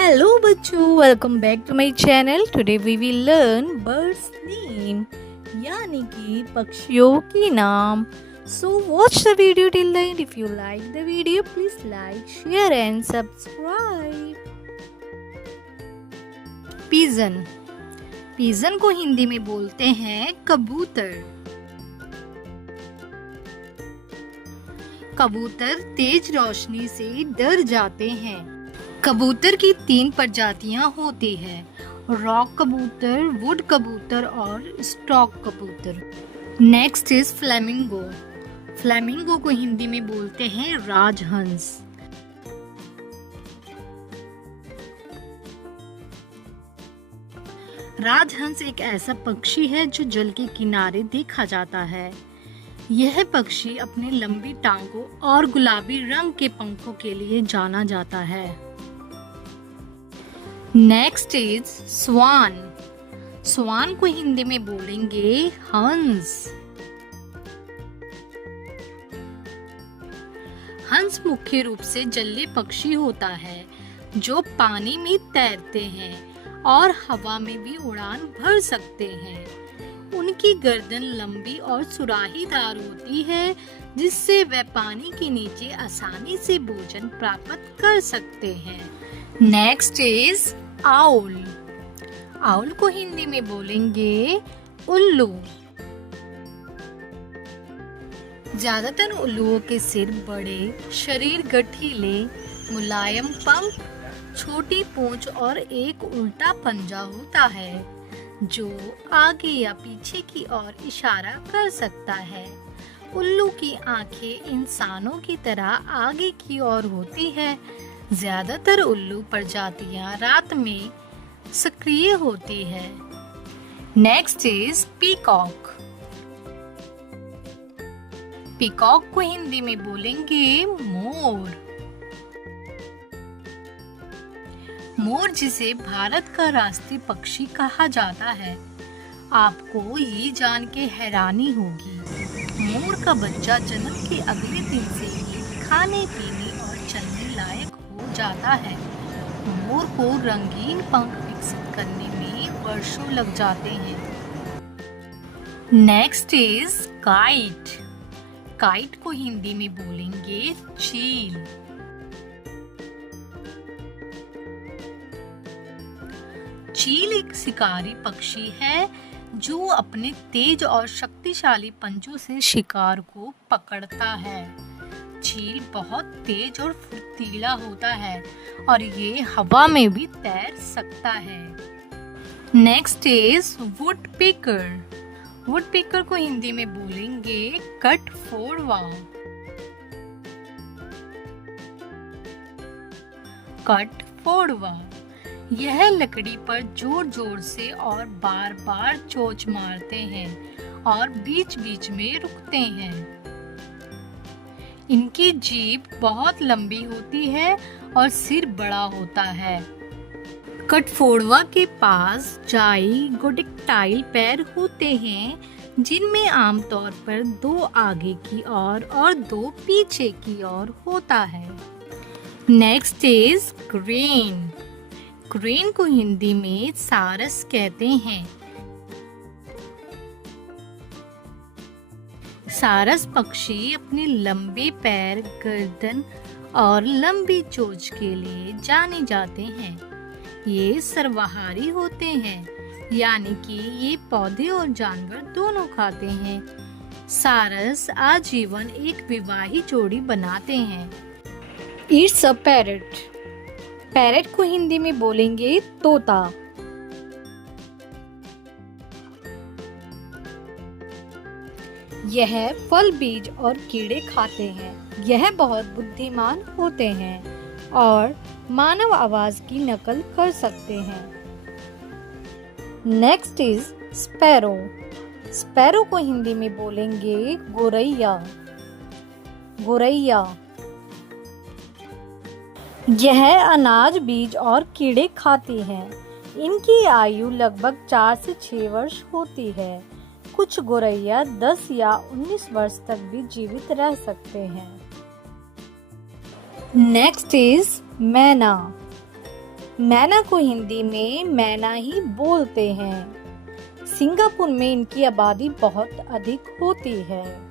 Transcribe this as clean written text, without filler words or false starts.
Hello बच्चों, welcome back to my channel. Today we will learn birds name यानी कि पक्षियों के नाम। So watch the video till the end. If you like the video please like, share and subscribe. Pigeon. Pigeon को हिंदी में बोलते हैं कबूतर। कबूतर तेज रोशनी से डर जाते हैं। कबूतर की 3 प्रजातियां होती है, रॉक कबूतर, वुड कबूतर और स्टॉक कबूतर। Next is flamingo. फ्लेमिंगो को हिंदी में बोलते हैं राजहंस। राजहंस एक ऐसा पक्षी है जो जल के किनारे देखा जाता है। यह पक्षी अपने लंबी टांगों और गुलाबी रंग के पंखों के लिए जाना जाता है। नेक्स्ट इज स्वान। स्वान को हिंदी में बोलेंगे हंस। हंस मुख्य रूप से जलीय पक्षी होता है जो पानी में तैरते हैं और हवा में भी उड़ान भर सकते हैं। उनकी गर्दन लंबी और सुराहीदार होती है जिससे वे पानी के नीचे आसानी से भोजन प्राप्त कर सकते हैं। Next is owl. आउल को हिंदी में बोलेंगे उल्लू। ज्यादातर उल्लुओं के सिर बड़े, शरीर गठीले, मुलायम पंख, छोटी पूंछ और एक उल्टा पंजा होता है जो आगे या पीछे की ओर इशारा कर सकता है। उल्लू की आंखें इंसानों की तरह आगे की ओर होती है। ज्यादातर उल्लू प्रजातियां रात में सक्रिय होती है। Next is peacock. पीकॉक को हिंदी में बोलेंगे मोर। मोर जिसे भारत का राष्ट्रीय पक्षी कहा जाता है, आपको ये जान के हैरानी होगी मोर का बच्चा जन्म के अगले दिन से ही खाने पीने और चलने लायक हो जाता है। मोर को रंगीन पंख विकसित करने में वर्षों लग जाते हैं। Next is kite. काइट को हिंदी में बोलेंगे चील। चील एक शिकारी पक्षी है जो अपने तेज और शक्तिशाली पंजों से शिकार को पकड़ता है। चील बहुत तेज और फुर्तीला होता है और ये हवा में भी तैर सकता है। Next is woodpecker. वुडपेकर को हिंदी में बोलेंगे कठफोड़वा। कठफोड़वा यह लकड़ी पर जोर जोर से और बार बार चोंच मारते हैं और बीच बीच में रुकते हैं। इनकी जीभ बहुत लंबी होती है और सिर बड़ा होता है। कठफोड़वा के पास जाइगोडैक्टाइल पैर होते हैं जिनमें आमतौर पर 2 आगे की ओर और 2 पीछे की ओर होता है। Next is crane. क्रेन को हिंदी में सारस कहते हैं। सारस पक्षी अपने लंबे पैर, गर्दन और लंबी चोंच के लिए जाने जाते हैं। ये सर्वाहारी होते हैं यानी कि ये पौधे और जानवर दोनों खाते हैं। सारस आजीवन एक विवाही जोड़ी बनाते हैं। It's a parrot. पैरट को हिंदी में बोलेंगे तोता। यह फल, बीज और कीड़े खाते हैं। यह बहुत बुद्धिमान होते हैं और मानव आवाज की नकल कर सकते हैं। Next is sparrow. स्पैरो को हिंदी में बोलेंगे गोरैया। गोरैया यह अनाज, बीज और कीड़े खाती है। इनकी आयु लगभग 4 से 6 वर्ष होती है। कुछ गोरैया 10 या 19 वर्ष तक भी जीवित रह सकते हैं। नेक्स्ट इज मैना। मैना को हिंदी में मैना ही बोलते हैं। सिंगापुर में इनकी आबादी बहुत अधिक होती है।